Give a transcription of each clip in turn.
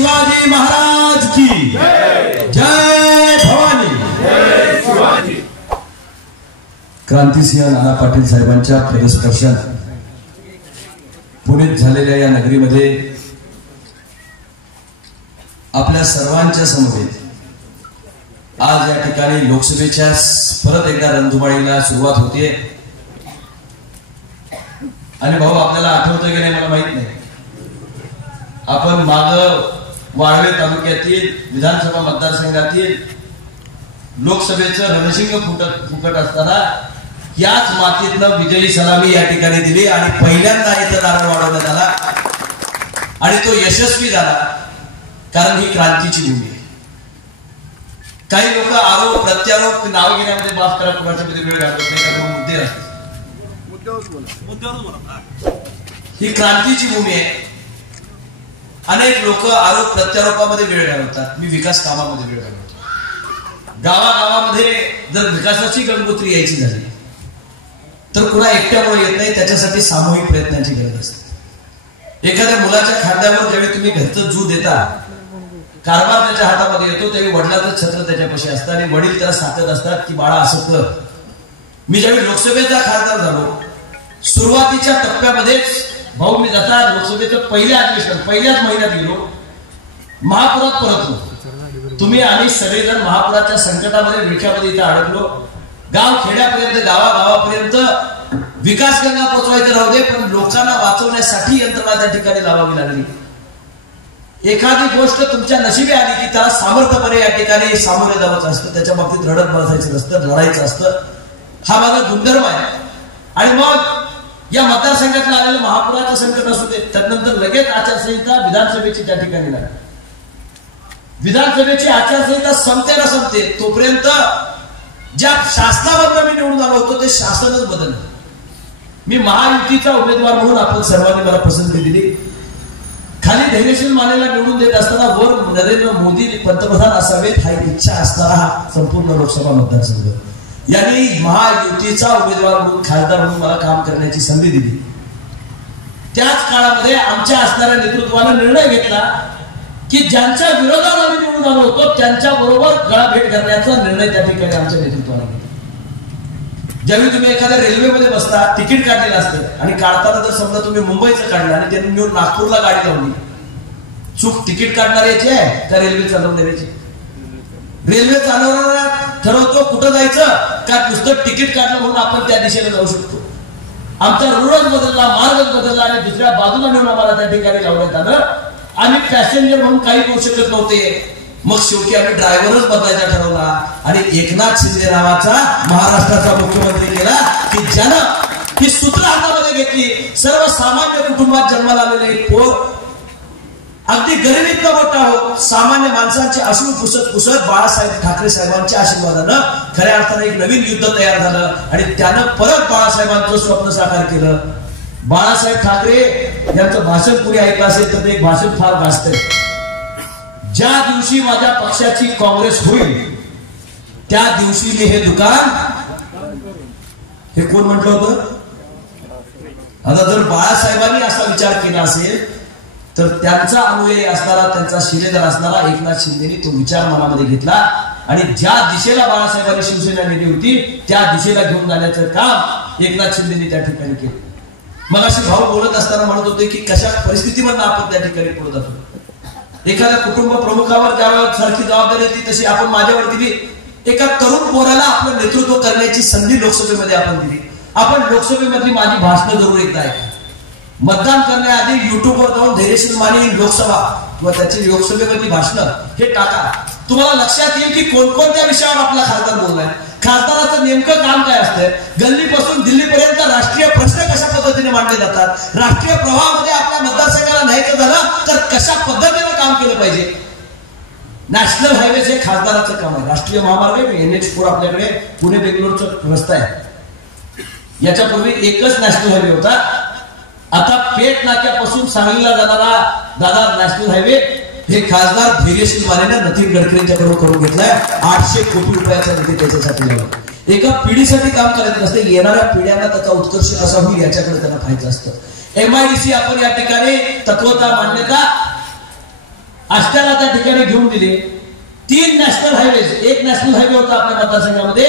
शिवाजी महाराज की जय भवानी, जय शिवाजी। क्रांतिसिंह नाना पाटील साहेबांच्या पदस्पर्शाने पुण्यात झालेल्या या नगरीमध्ये आपल्या सर्वांच्या समवेत आज या ठिकाणी लोकसभेच्या परत एकदा रणधुमाळीला सुरुवात होते। आणि भाऊ आपल्याला आठवतं की नाही मला माहित नाही, आपण माग वाळवे तालुक्यातील विधानसभा मतदारसंघातील लोकसभेचं रणशिंग फुकट असताना याच मातीतनं विजयी सलामी या ठिकाणी दिली आणि पहिल्यांदा इथं नारळ वाढवण्यात आला आणि तो यशस्वी झाला, कारण ही क्रांतीची भूमी आहे। काही लोक आरोप प्रत्यारोप नाव घेण्यामध्ये माफ करा कुणाच्या मध्ये वेळ घालत नाही, कारण मुद्दे असतात। ही क्रांतीची भूमी आहे। अनेक लोक आरोप प्रत्यारोपामध्ये वेळ घालवतात, मी विकास कामामध्ये वेळ घालवतो। गावागावामध्ये जर विकासाची गंगोत्री यायची झाली तर कुणा एकट्यामुळे येत नाही, त्याच्यासाठी सामूहिक प्रयत्नांची गरज असते। एखाद्या मुलाच्या खांद्यावर ज्यावेळी तुम्ही घरचं जू देता, कारभार त्याच्या हातामध्ये येतो, त्यावेळी वडिलांचं छत्र त्याच्यापाशी असतं आणि वडील त्याला सांगत असतात की बाळा असं कर। मी ज्यावेळी लोकसभेचा खासदार झालो, सुरुवातीच्या टप्प्यामध्येच भाऊ मी जसा लोकसभेचं पहिल्याच महिन्यात गेलो, महापुरात परतलो। तुम्ही आणि सगळेजण महापुराच्या संकटामध्ये विळख्यामध्ये इथे अडकलो। गाव खेड्यापर्यंत गावागावापर्यंत विकास गंगा पोचवायचं राहू दे, पण लोकांना वाचवण्यासाठी यंत्रणा त्या ठिकाणी लावावी लागली। एखादी गोष्ट तुमच्या नशिबी आली की त्याला सामर्थ्यपणे या ठिकाणी सामोरे जावंच असतं, त्याच्या बाबतीत रडत बसायचं नसतं, लढायचं असतं। हा माझा गुणधर्म आहे। आणि मग या मतदारसंघातलं आलेलं महापुराचं संकट असू दे, त्यानंतर लगेच आचारसंहिता विधानसभेची त्या ठिकाणी लागली। विधानसभेची आचारसंहिता संपते ना संपते तोपर्यंत ज्या शासनामधून मी निवडून आलो होतो ते शासनच बदललं। मी महायुतीचा उमेदवार म्हणून आपण सर्वांनी मला पसंती दिली। खाली धैर्यशील मानेला निवडून देत असताना वर नरेंद्र मोदी पंतप्रधान असावेत हा इच्छा असणारा हा संपूर्ण लोकसभा मतदारसंघ यांनी महायुतीचा उमेदवार म्हणून खासदार म्हणून मला काम करण्याची संधी दिली। त्याच काळामध्ये आमच्या असणाऱ्या नेतृत्वाने निर्णय घेतला की ज्यांच्या विरोधात आम्ही निवडून आलो होतो त्यांच्या बरोबर गळाभेट करण्याचा निर्णय त्या ठिकाणी आमच्या नेतृत्वाने घेतला। ज्यावेळी तुम्ही एखाद्या रेल्वेमध्ये बसता, तिकीट काढलेलं असतं आणि काढताना जर समजा तुम्ही मुंबईचं काढलं आणि त्यांनी निवडून नागपूरला गाडी लावली, चूक तिकीट काढणाऱ्याची आहे का रेल्वे चालवणाऱ्याची? रेल्वे चालवणारा ठरवतो कुठं जायचं का नुसतं तिकीट काढलं म्हणून आपण त्या दिशेने जाऊ शकतो। आमचा रूळच बदलला, मार्गच बदलला आणि दुसऱ्या बाजूला नेऊन आम्हाला त्या ठिकाणी लावण्यात आलं। आम्ही पॅसेंजर म्हणून काही करू शकत नव्हते। मग शेवटी आम्ही ड्रायव्हरच बदलायचा ठरवला आणि एकनाथ शिंदे नावाचा महाराष्ट्राचा मुख्यमंत्री केला की ज्यानं ही सूत्र हातामध्ये घेतली। सर्वसामान्य कुटुंबात जन्माला आलेले पोर, अगदी गरिबीतला मोठा हो, सामान्य माणसांचे अश्रू पुसत बाळासाहेब ठाकरे साहेबांच्या आशीर्वादानं खऱ्या अर्थाने एक नवीन युद्ध तयार झालं आणि त्यानं परत बाळासाहेबांचं स्वप्न साकार केलं। बाळासाहेब ठाकरे यांचं भाषण पुढे ऐकलं असेल तर ते एक भाषण फार गाजतंय। ज्या दिवशी माझ्या पक्षाची काँग्रेस होईल त्या दिवशी मी हे दुकान, हे कोण म्हटलं होतं? आता जर बाळासाहेबांनी असा विचार केला असेल तर त्यांचा अनुयायी असणारा, त्यांचा शिलेदार असणारा एकनाथ शिंदेनी तो विचार मनामध्ये घेतला आणि ज्या दिशेला बाळासाहेबांनी शिवसेना नेली होती त्या दिशेला घेऊन जाण्याचं काम एकनाथ शिंदेनी त्या ठिकाणी केलं। मग असे भाऊ बोलत असताना म्हणत होते की कशा परिस्थितीमधून आपण त्या ठिकाणी पुढे जातो। एखाद्या कुटुंब प्रमुखावर ज्यावेळेस सारखी जबाबदारी होती तशी आपण माझ्यावर दिली। एका तरुण पोराला आपलं नेतृत्व करण्याची संधी लोकसभेमध्ये आपण दिली। आपण लोकसभेमधली माझी भाषणं जरूर एकदा ऐका। मतदान करण्याआधी युट्यूबवर जाऊन धैर्यशील माने लोकसभा किंवा त्याची लोकसभेमधली भाषणं हे टाका, तुम्हाला लक्षात येईल की कोणकोणत्या विषयावर आपला खासदार बोललाय, खासदाराचं नेमकं काम काय असतं, गल्लीपासून दिल्लीपर्यंत राष्ट्रीय प्रश्न कशा पद्धतीने मांडले जातात, राष्ट्रीय प्रवाहामध्ये आपल्या मतदारसंघाला न्यायचं झालं तर कशा पद्धतीने काम केलं पाहिजे। नॅशनल हायवेज हे खासदाराचं काम आहे। राष्ट्रीय महामार्ग NH4 आपल्याकडे पुणे बेंगलोरचा रस्ता आहे। याच्यापूर्वी एकच नॅशनल हायवे होता, आता पेठ नाक्यापासून सांगलीला जाणारा दादा नॅशनल हायवे हे खासदार धैर्यशील मानेनं नितीन गडकरींच्याकडून करून घेतलाय। 800 कोटी रुपयाचा निधी त्याच्यासाठी लावला। एका पिढीसाठी काम करायचं नसते, येणाऱ्या पिढ्यांना त्याचा उत्कर्ष कसा होईल याच्याकडे त्यांना पाहायचं असतं। MIDC आपण या ठिकाणी तत्वता मान्यता आष्ट्याला त्या ठिकाणी घेऊन दिले. 3 नॅशनल हायवेज, एक नॅशनल हायवे होता आपल्या मतदारसंघामध्ये,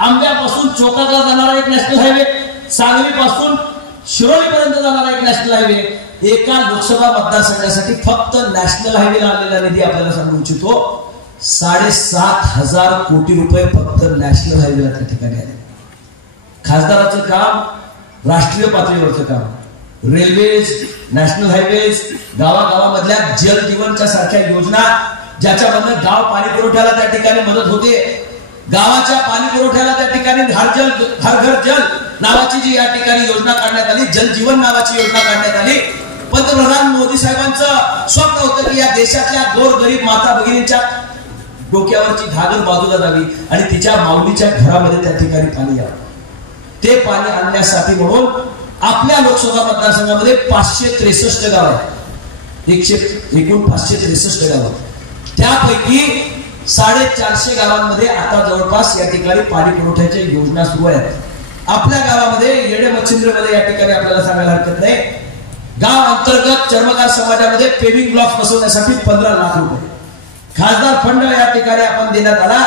आंब्यापासून चोकाला जाणारा एक नॅशनल हायवे, सांगलीपासून शिरोलीपर्यंत जाणारा एक नॅशनल हायवे. एका लोकसभा मतदारसंघासाठी फक्त नॅशनल हायवेला आलेला निधी आपल्याला सांगू इच्छितो 7,500 कोटी रुपये फक्त नॅशनल हायवेला त्या ठिकाणी आले. खासदाराचं काम राष्ट्रीय पातळीवरचं काम, रेल्वेज, नॅशनल हायवेज, गावागावामधल्या जल जीवनच्या सारख्या योजना ज्याच्यामधनं गाव पाणी पुरवठ्याला त्या ठिकाणी मदत होते. गावाच्या पाणी पुरवठ्याला त्या ठिकाणी हर घर जल नावाची जी या ठिकाणी योजना काढण्यात आली, जल जीवन नावाची योजना काढण्यात आली. पंतप्रधान मोदी साहेबांचं स्वप्न होतं की या देशातल्या गोरगरीब माता भगिनींच्या डोक्यावरची घागर बाजूला जावी आणि तिच्या माऊलीच्या घरामध्ये त्या ठिकाणी पाणी यावं. ते पाणी आणण्यासाठी म्हणून आपल्या लोकसभा मतदारसंघामध्ये 563 गाव आहेत. एकूण 563 गाव. त्यापैकी 450 गावांमध्ये आता जवळपास या ठिकाणी पाणी पुरवठ्याच्या योजना सुरू आहेत. आपल्या गावामध्ये येडे मच्छिंद्रमध्ये या ठिकाणी आपल्याला सांगायला हरकत नाही, गाव अंतर्गत चर्मकार समाजामध्ये पेविंग ब्लॉक बसवण्यासाठी 15 लाख रुपये खासदार फंड या ठिकाणी आपण देण्यात आला.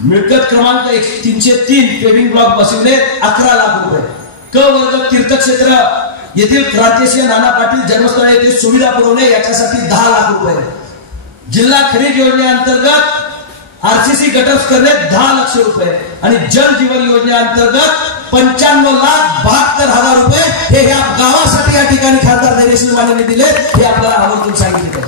मिळकत क्रमांक 303 पेविंग ब्लॉक बसवले 11 लाख रुपये. क वर्ग तीर्थक्षेत्र येथील क्रांतिसिंह नाना पाटील जन्मस्थळ येथील सुविधा पुरवणे याच्यासाठी 10 लाख रुपये. जिल्हा खनिज योजनेअंतर्गत आरसीसी गटर्स करणे 10 लाख रुपये आणि जल जीवन योजनेअंतर्गत 95,72,000 रुपये हे या गावासाठी या ठिकाणी खासदार धैर्यशील मानेने दिले. हे आपल्याला आवर्जून सांगितले.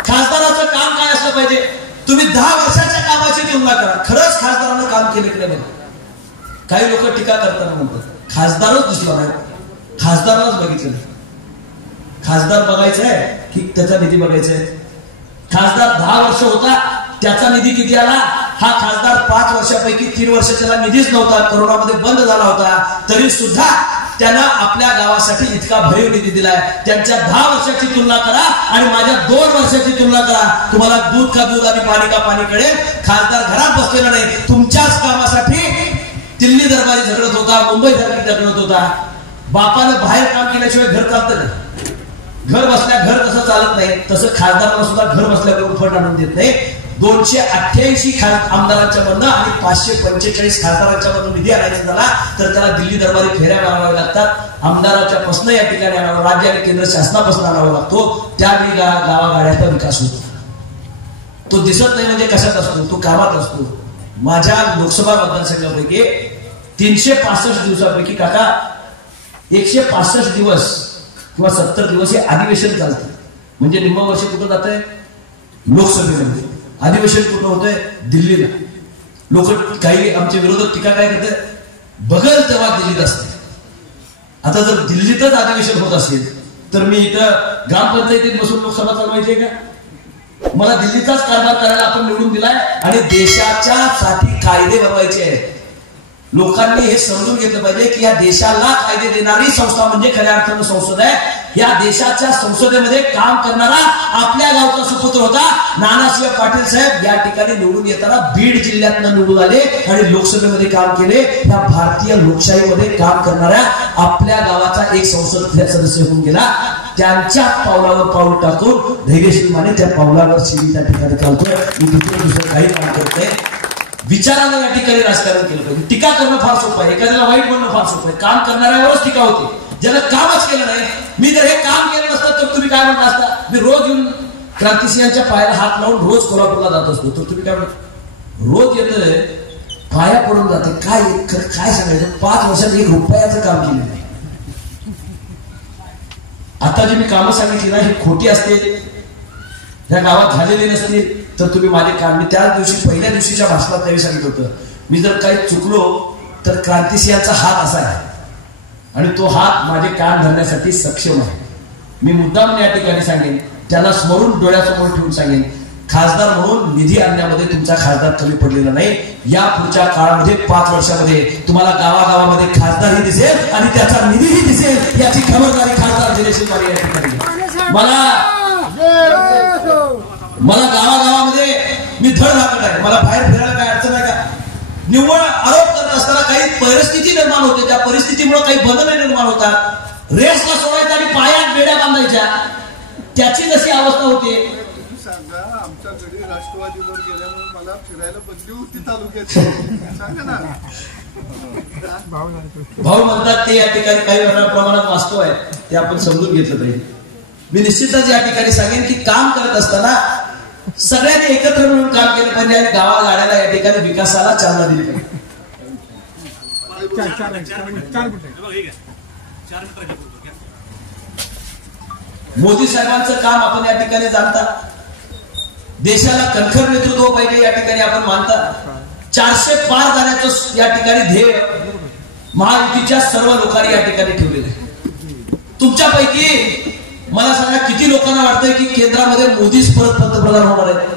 खासदाराचं काम काय असलं पाहिजे? तुम्ही 10 वर्षाच्या कामाची तुलना करा. खरंच खासदारानं काम केले की नाही? काही लोक टीका करताना म्हणतात खासदारच दिसला नाही, खासदारालाच बघितलं नाही. खासदार बघायचा आहे की त्याचा निधी बघायचा आहे? खासदार 10 वर्ष होता, त्याचा निधी किती आला? हा खासदार 5 वर्षापैकी 3 वर्ष त्याला निधीच नव्हता, कोरोनामध्ये बंद झाला होता, तरी सुद्धा त्यानं आपल्या गावासाठी इतका भरीव निधी दिलाय. त्यांच्या 10 वर्षाची तुलना करा आणि माझ्या 2 वर्षाची तुलना करा. तुम्हाला दूध का दूध आणि पाणी का पाणी कळेल. खासदार घरात बसलेला नाही, तुमच्याच कामासाठी दिल्ली दरबारी झगडत होता, मुंबई दरबारी झगडत होता. बापानं बाहेर काम केल्याशिवाय घर चालतं नाही. घर बसल्या घर तसं चालत नाही, तसं खासदाराला सुद्धा घर बसल्याकडून फंड आणून देत नाही. 288 आमदारांच्या मधनं आणि 545 खासदारांच्या मधून निधी आणायचा झाला तर त्याला दिल्ली दरबारी फेऱ्या माराव्या लागतात. आमदाराच्या पासून या ठिकाणी आणावं, राज्य आणि केंद्र शासनापासून आणावा लागतो. त्यावेळी गावागाड्याचा विकास होतो. तो दिसत नाही म्हणजे कशात असतो? तो कामात असतो. माझ्या लोकसभा मतदारसंघापैकी 365 दिवसापैकी काका 165 दिवस किंवा 70 दिवस हे अधिवेशन चालतं. म्हणजे निम्म वर्ष कुठं जात आहे? लोकसभेमध्ये. अधिवेशन कुठं होतंय? दिल्लीला. लोक काही आमचे विरोधक टीका काय करतात? बघल तेव्हा दिल्लीत असते. आता जर दिल्लीतच अधिवेशन होत असेल तर मी इथं ग्रामपंचायतीत बसून लोकसभा चालवायची आहे का? मला दिल्लीचाच कारभार करायला आपण निवडून दिलाय आणि देशाच्या साठी कायदे बनवायचे आहेत. लोकांनी हे समजून घेतलं पाहिजे की या देशाला कायदे देणारी संस्था म्हणजे खऱ्या अर्थानं संसद आहे. या देशाच्या संसदेमध्ये काम करणारा आपल्या गावचा सुपुत्र होता नानासाहेब पाटील साहेब. या ठिकाणी निवडून येताना बीड जिल्ह्यातनं निवडून आले आणि लोकसभेमध्ये काम केले. या भारतीय लोकशाहीमध्ये काम करणाऱ्या आपल्या गावाचा एक संसद सदस्य होऊन गेला. त्यांच्या पावलावर पाऊल टाकून धैर्यशील माने त्या पावलावर शिवी त्या ठिकाणी चालतोय. मी दुसरं काही काम करत नाही. विचारानं या ठिकाणी राजकारण केलं पाहिजे. टीका करणं फार सोपं आहे, एखाद्याला वाईट म्हणणं फार सोपं आहे. काम करणाऱ्यावरच टीका होते. ज्याला कामच केलं नाही. मी जर हे काम केलं नसतं तर तुम्ही काय म्हणता असता? मी रोज येऊन क्रांतिसिंहांच्या पायाला हात लावून रोज कोल्हापूरला जात असतो तर तुम्ही काय म्हणता? रोज येतोय पाया पडून जाते. काय सांगायचं? 5 वर्षात 1 रुपयाचं काम केलं नाही. आता जी मी कामं सांगितली ना ही खोटी असतील, त्या गावात झालेली नसतील तर तुम्ही माझे काम, मी त्याच दिवशी पहिल्या दिवशीच्या भाषणात त्यावेळी सांगितलं होतं, मी जर काही चुकलो तर क्रांतिसिंहाचा हात असा आहे आणि तो हात माझे कान धरण्यासाठी सक्षम आहे. मी मुद्दाम या ठिकाणी सांगेन, त्याला स्मरून डोळ्यासमोर ठेवून सांगेन, खासदार म्हणून निधी आणण्यामध्ये तुमचा खासदार कमी पडलेला नाही. या पुढच्या काळामध्ये 5 वर्षामध्ये तुम्हाला गावागावामध्ये खासदारही दिसेल आणि त्याचा निधीही दिसेल. याची खबरदारी खासदार धैर्यशील माने या ठिकाणी. मला गावागावामध्ये मी धड राखत आहे. मला बाहेर फिरायला काय अडचण आहे का? निव्वळ आरोप करत असताना काही परिस्थिती निर्माण होते. त्या परिस्थितीमुळे काही बंधने निर्माण होतात. रेसला सोडायचं आणि पायात बेड्या बांधायच्या. त्याची जशी अवस्था होते. सांगा आमच्याकडे राष्ट्रवादीवर गेल्यामुळे मला फिरायला बदली होती तालुक्यात. सांगा ना. भाऊ म्हणतात ते या ठिकाणी काही प्रमाणात वास्तव आहे, ते आपण समजून घेतलं पाहिजे. मी निश्चितच या ठिकाणी सांगेन की काम करत असताना सगळ्यांनी एकत्र मिळून काम केलं पाहिजे आणि गावागाड्याला या ठिकाणी विकासाला चालना दिली पाहिजे. मोदी साहेबांचं काम आपण या ठिकाणी जाणता. देशाला कणखर नेतृत्व पाहिजे या ठिकाणी आपण मानता. 400 पार जाण्याचं या ठिकाणी ध्येय महायुतीच्या सर्व लोकांनी या ठिकाणी ठेवलेलं आहे. तुमच्यापैकी मला सांगा किती लोकांना वाटतंय की केंद्रामध्ये मोदीच परत पंतप्रधान होणार आहे?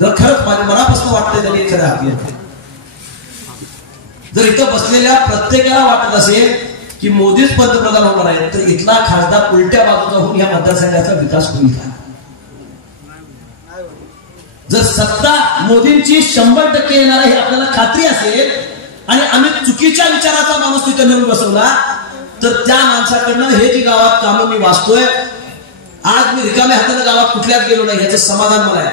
जर खरंच माझ्या मनापासून वाटतंय तरी एखाद्या हाती. जर इथं बसलेल्या प्रत्येकाला वाटत असेल की मोदीच पंतप्रधान होणार आहे, तर इथला खासदार उलट्या बाजूचा होऊन या मतदारसंघाचा विकास होईल का? जर सत्ता मोदींची 100% येणार आहे आपल्याला खात्री असेल आणि आम्ही चुकीच्या विचाराचा माणूस तिथे नेऊन बसवला, तर त्या माणसाकडनं हे जी गावात कामं मी वाचतोय, आज मी रिकाम्या हाताने गावात कुठल्याच गेलो नाही, याचं समाधान मला आहे.